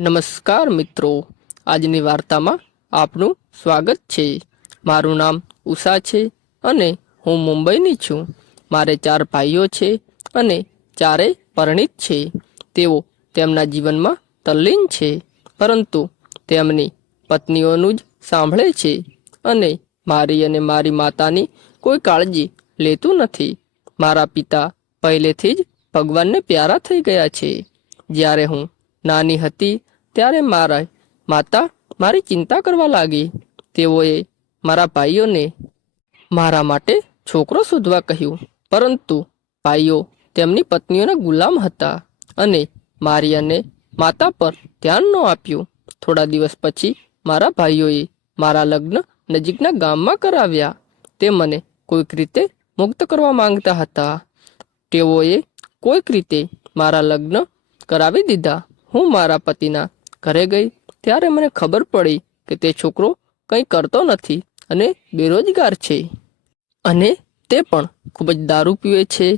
નમસ્કાર મિત્રો. આજની વાર્તામાં આપનું સ્વાગત છે. મારું નામ ઉષા છે અને હું મુંબઈની છું. મારે ચાર ભાઈઓ છે અને ચારે પરણિત છે. તેઓ તેમના જીવનમાં તલ્લીન છે, પરંતુ તેમની પત્નીઓનું જ સાંભળે છે અને મારી અને મારી માતાની કોઈ કાળજી લેતું નથી. મારા પિતા પહેલેથી જ ભગવાનને પ્યારા થઈ ગયા છે. જ્યારે હું નાની હતી ત્યારે મારા માતા મારી ચિંતા કરવા લાગી. તેઓએ મારા ભાઈઓને મારા માટે છોકરો શોધવા કહ્યું. પરંતુ ભાઈઓ તેમની પત્નીઓના ગુલામ હતા અને મારી અને માતા પર ધ્યાન ન આપ્યું. થોડા દિવસ પછી મારા ભાઈઓએ મારા લગ્ન નજીકના ગામમાં કરાવ્યા. તે મને કોઈક રીતે મુક્ત કરવા માંગતા હતા. તેઓએ કોઈક રીતે મારા લગ્ન કરાવી દીધા. હું મારા પતિના ઘરે ગઈ, ત્યારે મને ખબર પડી કે તે છોકરો કંઈ કરતો નથી અને બેરોજગાર છે. અને તે પણ ખૂબ જ દારૂ પીવે છે.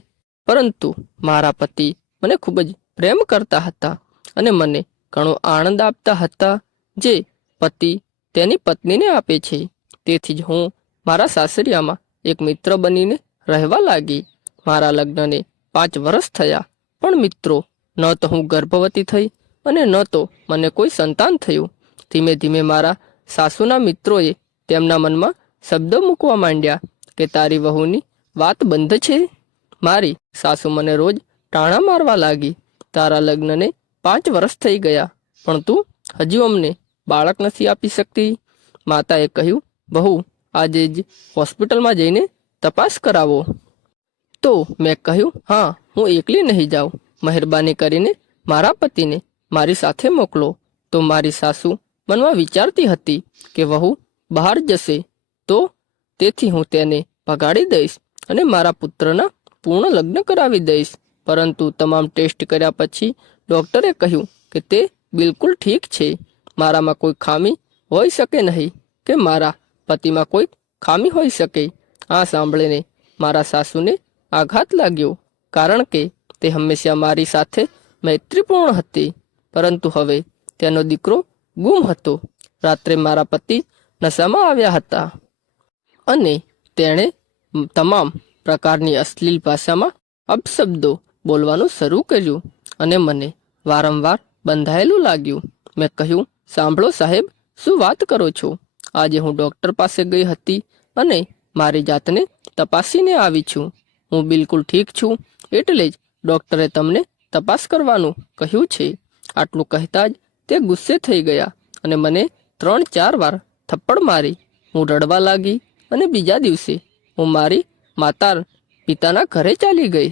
પરંતુ મારા પતિ મને ખૂબ જ પ્રેમ કરતા હતા અને મને ઘણો આનંદ આપતા હતા જે પતિ તેની પત્નીને આપે છે. તેથી જ હું મારા સાસરિયામાં એક મિત્ર બનીને રહેવા લાગી. મારા લગ્નને પાંચ વર્ષ થયા, પણ મિત્રો, ન તો હું ગર્ભવતી થઈ અને ન તો મને કોઈ સંતાન થયું. ધીમે ધીમે મારા સાસુના મિત્રોએ તેમના મનમાં શબ્દ મૂકવા માંડ્યા કે તારી વહુની વાત બંધ છે. મારી સાસુ મને રોજ ટાણા મારવા લાગી. તારા લગ્નને પાંચ વર્ષ થઈ ગયા, પણ તું હજુ અમને બાળક નથી આપી શકતી. માતાએ કહ્યું બહુ આજે જ હોસ્પિટલમાં જઈને તપાસ કરાવો. તો મેં કહ્યું, હા, હું એકલી નહીં જાઉં. મહેરબાની કરીને મારા પતિને મારી સાથે મોકલો. તો મારી સાસુ મનમાં વિચારતી હતી કે વહુ બહાર જશે, તો તેથી હું તેને ભગાડી દઈશ અને મારા પુત્રના પૂર્ણ લગ્ન કરાવી દઈશ. પરંતુ તમામ ટેસ્ટ કર્યા પછી ડૉક્ટરે કહ્યું કે તે બિલકુલ ઠીક છે. મારામાં કોઈ ખામી હોઈ શકે નહીં કે મારા પતિમાં કોઈ ખામી હોઈ શકે. આ સાંભળીને મારા સાસુને આઘાત લાગ્યો, કારણ કે તે હંમેશા મારી સાથે મૈત્રીપૂર્ણ હતી. પરંતુ હવે તેનો દીકરો ગુમ હતો. રાત્રે મારા પતિ નશામાં આવ્યા હતા. અને તેણે તમામ પ્રકારની અશ્લીલ ભાષામાં અપશબ્દો બોલવાનું શરૂ કર્યું અને મને વારંવાર બંધાયેલું લાગ્યું. મેં કહ્યું, સાંભળો સાહેબ, શું વાત કરો છો? આજે હું ડૉક્ટર પાસે ગઈ હતી અને મારી જાતને તપાસીને આવી છું. હું બિલકુલ ઠીક છું, એટલે જ ડૉક્ટરે તમને તપાસ કરવાનું કહ્યું છે. આટલું કહેતા જ તે ગુસ્સે થઈ ગયા અને મને ત્રણ ચાર વાર થપ્પડ મારી. હું રડવા લાગી અને બીજા દિવસે હું મારી માતા પિતાના ઘરે ચાલી ગઈ.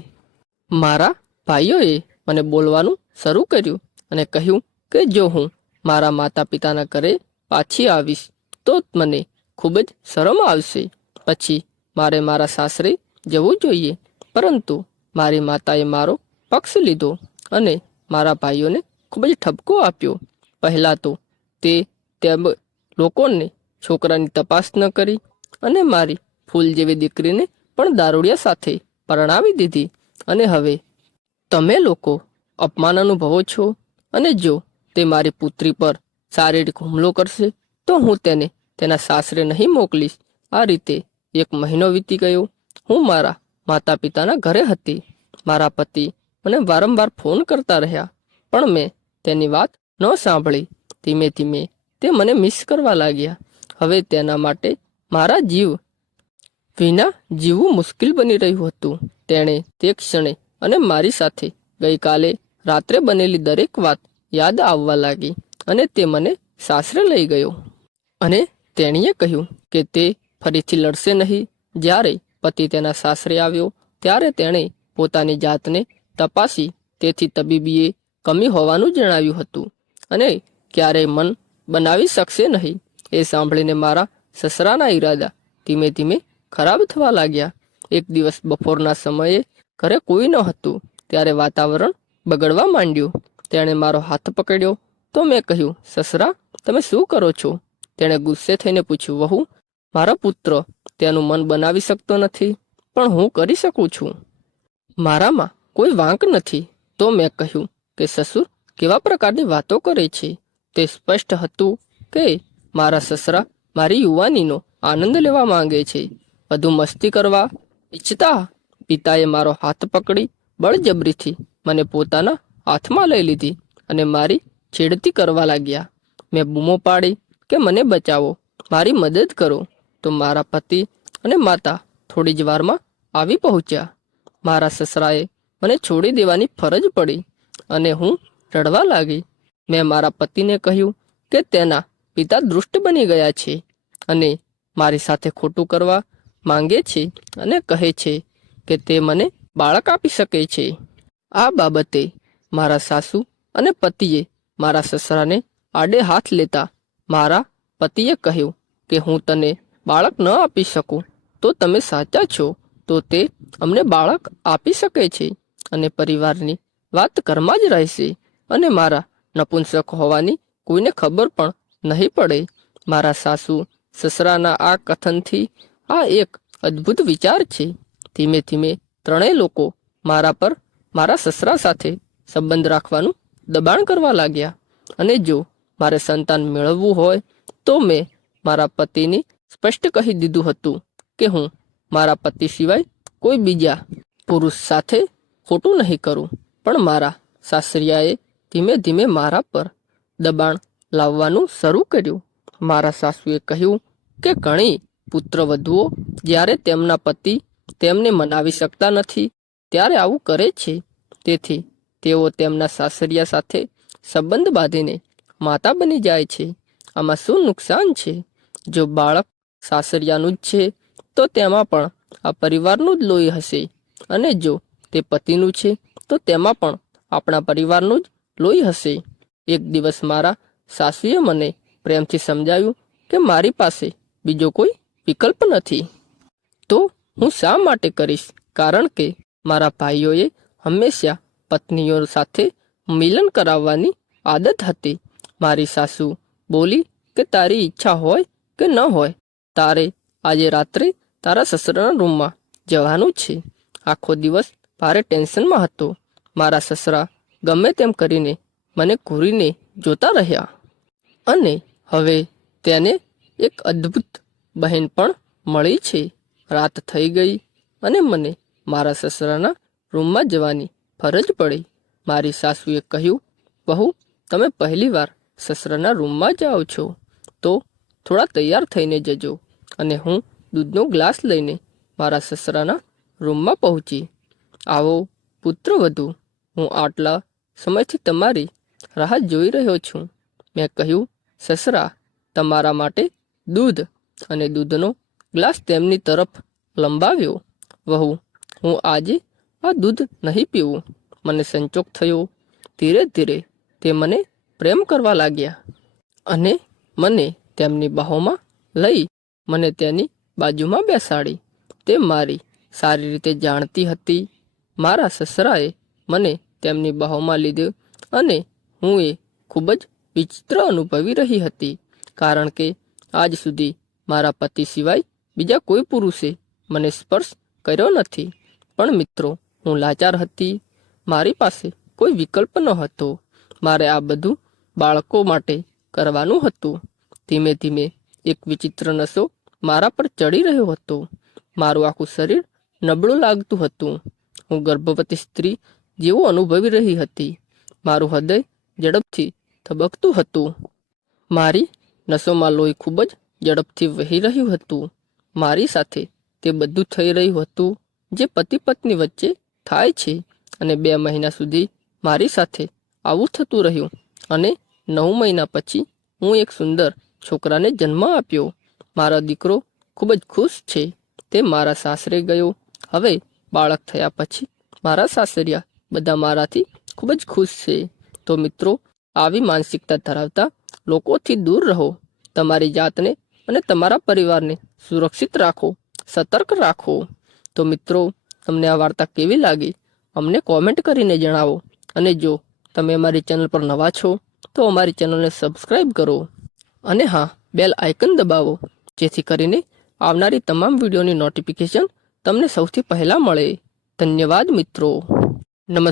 મારા ભાઈઓએ મને બોલવાનું શરૂ કર્યું અને કહ્યું કે જો હું મારા માતા પિતાના ઘરે પાછી આવીશ, તો મને ખૂબ જ શરમ આવશે. પછી મારે મારા સાસરે જવું જોઈએ, પરંતુ મારી માતાએ મારો પક્ષ લીધો અને મારા ભાઈઓને ખૂબ જ ઠપકો આપ્યો. પહેલાં તો તે તેમ લોકોને છોકરાની તપાસ ન કરી અને મારી ફૂલ જેવી દીકરીને પણ દારૂડિયા સાથે પરણાવી દીધી. અને હવે તમે લોકો અપમાન અનુભવો છો અને જો તે મારી પુત્રી પર શારીરિક હુમલો કરશે, તો હું તેને તેના સાસરે નહીં મોકલીશ. આ રીતે એક મહિનો વીતી ગયો. હું મારા માતા પિતાના ઘરે હતી. મારા પતિ મને વારંવાર ફોન કરતા રહ્યા, પણ મેં તેની વાત ન સાંભળી. ધીમે ધીમે તે મને મિસ કરવા લાગ્યા. હવે તેના માટે મારા જીવ વિના જીવવું મુશ્કેલ બની રહ્યું હતું. તેણે તે ક્ષણે અને મારી સાથે ગઈકાલે રાત્રે બનેલી દરેક વાત યાદ આવવા લાગી અને તે મને સાસરે લઈ ગયો. અને તેણીએ કહ્યું કે તે ફરીથી લડશે નહીં. જ્યારે પતિ તેના સાસરે આવ્યો, ત્યારે તેણે પોતાની જાતને તપાસી. તેથી તબીબીએ કમી હોવાનું જણાવ્યું હતું અને ક્યારેય મન બનાવી શકશે નહીં. એ સાંભળીને મારા સસરાના ઈરાદા ધીમે ધીમે ખરાબ થવા લાગ્યા. એક દિવસ બપોરના સમયે ઘરે કોઈ ન હતું. ત્યારે વાતાવરણ બગડવા માંડ્યું. તેણે મારો હાથ પકડ્યો. તો મેં કહ્યું, સસરા, તમે શું કરો છો? તેણે ગુસ્સે થઈને પૂછ્યું, વહુ, મારો પુત્ર તેનું મન બનાવી શકતો નથી, પણ હું કરી શકું છું. મારામાં કોઈ વાંક નથી. તો મેં કહ્યું કે સસુર કેવા પ્રકારની વાતો કરે છે? તે સ્પષ્ટ હતું કે મારા સસરા મારી યુવાનીનો આનંદ લેવા માંગે છે. વધુ મસ્તી કરવા ઈચ્છતા પિતાએ મારો હાથ પકડી બળજબરીથી મને પોતાના હાથમાં લઈ લીધી અને મારી છેડતી કરવા લાગ્યા. મેં બૂમો પાડી કે મને બચાવો, મારી મદદ કરો. તો મારા પતિ અને માતા થોડી જ વારમાં આવી પહોંચ્યા. મારા સસરાએ મને છોડી દેવાની ફરજ પડી. અને હું રડવા લાગી. મેં મારા પતિને કહ્યું કે તેના પિતા દૃષ્ટ બની ગયા છે અને મારી સાથે ખોટું કરવા માંગે છે અને કહે છે કે તે મને બાળક આપી શકે છે. આ બાબતે મારા સાસુ અને પતિએ મારા સસરાને આડે હાથ લેતા મારા પતિએ કહ્યું કે હું તને બાળક ન આપી શકું. તો તમે સાચા છો. તો તે અમને બાળક આપી શકે છે અને પરિવારની વાત ઘરમાં જ રહેશે. અને મારા નપુંસક હોવાની કોઈને ખબર પણ નહીં પડે. મારા સાસુ, સસરાના આ કથનથી આ એક અદ્ભુત વિચાર છે. ધીમે ધીમે ત્રણેય લોકો મારા પર મારા સસરા સાથે સંબંધ રાખવાનું દબાણ કરવા લાગ્યા. અને જો મારે સંતાન મેળવવું હોય, તો મેં મારા પતિને સ્પષ્ટ કહી દીધું હતું કે હું મારા પતિ સિવાય કોઈ બીજા પુરુષ સાથે ખોટું નહીં કરું. પણ મારા સાસરિયાએ ધીમે ધીમે મારા પર દબાણ લાવવાનું શરૂ કર્યું. મારા સાસુએ કહ્યું કે ઘણી પુત્રવધુઓ જ્યારે તેમના પતિ તેમને મનાવી શકતા નથી, ત્યારે આવું કરે છે. તેથી તેઓ તેમના સાસરિયા સાથે સંબંધ બાંધીને માતા બની જાય છે. આમાં શું નુકસાન છે? જો બાળક સાસરિયાનું જ છે, તો તેમાં પણ આ પરિવારનું જ લોહી હશે. અને જો તે પતિનું છે તો તેમાં પણ આપણા પરિવારનું જ લોહી હશે. એક દિવસ મારા સાસુએ મને પ્રેમથી સમજાવ્યું કે મારી પાસે બીજો કોઈ વિકલ્પ નથી. તો હું શા માટે કરીશ? કારણ કે મારા ભાઈઓએ હંમેશા પત્નીઓ સાથે મિલન કરાવવાની આદત હતી. મારી સાસુ બોલી કે તારી ઈચ્છા હોય કે ન હોય, તારે આજે રાત્રે તારા સસરાના રૂમમાં જવાનું છે. આખો દિવસ ભારે ટેન્શનમાં હતો. મારા સસરા ગમે તેમ કરીને મને ઘૂરીને જોતા રહ્યા. અને હવે તેને એક અદ્ભુત બહેન પણ મળી છે. રાત થઈ ગઈ અને મને મારા સસરાના રૂમમાં જવાની ફરજ પડી. મારી સાસુએ કહ્યું, બહુ, તમે પહેલીવાર સસરાના રૂમમાં જાઓ છો. તો થોડા તૈયાર થઈને જજો. અને હું દૂધનો ગ્લાસ લઈને મારા સસરાના રૂમમાં પહોંચી. આવો પુત્ર વધુ, હું આટલા સમયથી તમારી રાહ જોઈ રહ્યો છું. મેં કહ્યું, સસરા, તમારા માટે દૂધ અને દૂધનો ગ્લાસ તેમની તરફ લંબાવ્યો. વહુ, હું આજે આ દૂધ નહીં પીવું. મને સંચોક થયો. ધીરે ધીરે તે મને પ્રેમ કરવા લાગ્યા અને મને તેમની બાહોમાં લઈ મને તેની બાજુમાં બેસાડી. તે મારી સારી રીતે જાણતી હતી. મારા સસરાએ મને તેમની બાહોમાં લીધો અને હું એ ખૂબ જ વિચિત્ર અનુભવી રહી હતી. કારણ કે આજ સુધી મારા પતિ સિવાય બીજા કોઈ પુરુષે મને સ્પર્શ કર્યો નથી. પણ મિત્રો, હું લાચાર હતી. મારી પાસે કોઈ વિકલ્પ ન હતો. મારે આ બધું બાળકો માટે કરવાનું હતું. ધીમે ધીમે એક વિચિત્ર નશો મારા પર ચડી રહ્યો હતો. મારું આખું શરીર નબળું લાગતું હતું. હું ગર્ભવતી સ્ત્રી જેવું અનુભવી રહી હતી. મારું હૃદય ઝડપથી ધબકતું હતું. મારી નસોમાં લોહી ખૂબ જ ઝડપથી વહી રહ્યું હતું. મારી સાથે તે બધું થઈ રહ્યું હતું જે પતિ પત્ની વચ્ચે થાય છે અને બે મહિના સુધી મારી સાથે આવું થતું રહ્યું અને નવ મહિના પછી હું એક સુંદર છોકરાને જન્મ આપ્યો. મારો દીકરો ખૂબ જ ખુશ છે. તે મારા સાસરે ગયો. હવે બાળક થયા પછી મારા સાસરિયા બધા મારાથી ખૂબ જ ખુશ છે. તો મિત્રો, આવી માનસિકતા ધરાવતા લોકોથી દૂર રહો. તમારી જાતને અને તમારા પરિવારને સુરક્ષિત રાખો, સતર્ક રાખો. તો મિત્રો, તમને આ વાર્તા કેવી લાગી? અમને કોમેન્ટ કરીને જણાવો. અને જો તમે અમારી ચેનલ પર નવા છો, તો અમારી ચેનલને સબસ્ક્રાઈબ કરો. અને હા, બેલ આઇકન દબાવો, જેથી કરીને આવનારી તમામ વિડીયોની નોટિફિકેશન તમને સૌથી પહેલાં મળે. ધન્યવાદ મિત્રો. નમસ્તે